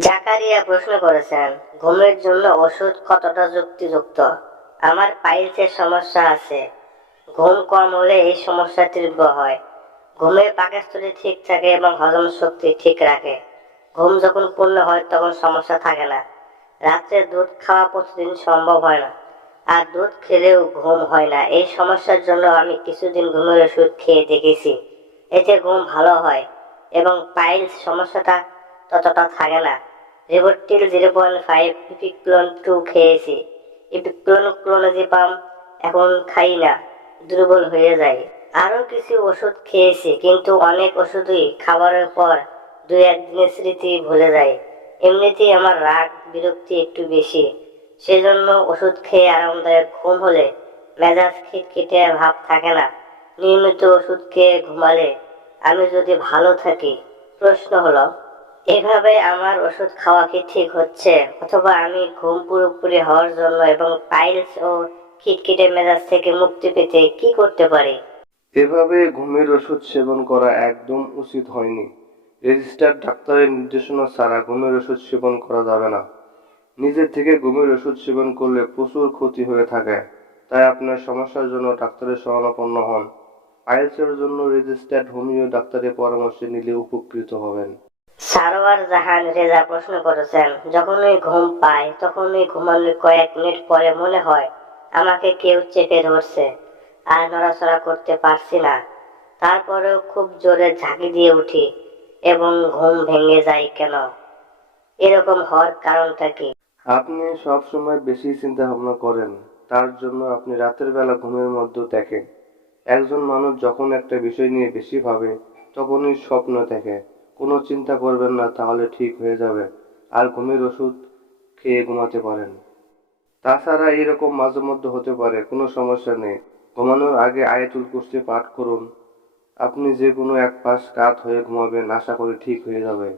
জাকারিয়া প্রশ্ন করেছেন, ঘুমের জন্য ওষুধ কতটা যুক্তিযুক্ত? আমার পাইলসের সমস্যা আছে। ঘুম কম হলে এই সমস্যা তীব্র হয়। ঘুমের পাকস্থলী ঠিক থাকে এবং হজম শক্তি ঠিক রাখে। ঘুম যখন পূর্ণ হয় তখন সমস্যা থাকে না। রাত্রে দুধ খাওয়া প্রতিদিন সম্ভব হয় না। আর দুধ খেলেও ঘুম হয় না। এই সমস্যার জন্য আমি কিছুদিন ঘুমের ওষুধ খেয়ে দেখেছি। এতে ঘুম ভালো হয় এবং পাইলস সমস্যাটা ততটা থাকে না। Rivotril zero point five Epiclone two খেয়েছি। ইপিক্লোন ক্লোনোজিপাম এখন খাই না, দুর্বল হয়ে যায়। আরও কিছু ওষুধ খেয়েছি, কিন্তু অনেক ওষুধই খাবারের পর দুই একদিনের স্মৃতি ভুলে যায়। এমনিতেই আমার রাগ, বিরক্তি একটু বেশি। সেজন্য ওষুধ খেয়ে আরামদায়ক ঘুম হলে মেজাজ খিটখিটে ভাব থাকে না। নিয়মিত ওষুধ খেয়ে ঘুমালে আমি যদি ভালো থাকি, প্রশ্ন হলো এভাবে আমার ওষুধ খাওয়া কি ঠিক হচ্ছে? অথবা আমি ঘুম পুরোপুরি হওয়ার জন্য এবং পাইলস ও খিটখিটে মেজাজ থেকে মুক্তি পেতে কি করতে পারি? এভাবে ঘুমের ওষুধ সেবন করা একদম উচিত হয়নি। রেজিস্টার ডাক্তারের নির্দেশনা ছাড়া ঘুমের ওষুধ সেবন করা যাবে না। নিজের থেকে ঘুমের ওষুধ সেবন করলে প্রচুর ক্ষতি হয়ে থাকে, তাই আপনার সমস্যার জন্য ডাক্তারের শরণাপন্ন হন। আইএলসের জন্য রেজিস্টার্ড হোমিও ডাক্তারের পরামর্শ নিলে উপকৃত হবেন। সারোয়ার জাহান রেজা প্রশ্ন করেছেন যখনই ঘুম পাই তখনই ঘুমানোর কয়েক মিনিট পরে মনে হয় আমাকে কেউ চেপে ধরছে, আর নড়াচড়া করতে পারছি না। তারপরেও খুব জোরে ঝাঁকি দিয়ে উঠি এবং ঘুম ভেঙে যায় কেন? এরকম হওয়ার কারণটা কি? আপনি সব সময় বেশি চিন্তা ভাবনা করেন, তার জন্য আপনি রাতের বেলা ঘুমের মধ্যে দেখেন। একজন মানুষ যখন একটা বিষয় নিয়ে বেশি ভাবে, তখনই স্বপ্ন দেখে। কোনো চিন্তা করবেন না, তাহলে ঠিক হয়ে যাবে। আর ঘুমের ওষুধ খেয়ে ঘুমাতে পারেন। তাছাড়া এরকম মাঝে মধ্যে হতে পারে, কোনো সমস্যা নেই। ঘুমানোর আগে আয়াতুল কুস্তি পাঠ করুন। আপনি যে কোনো এক পাশ কাত হয়ে ঘুমাবেন, আশা করি ঠিক হয়ে যাবে।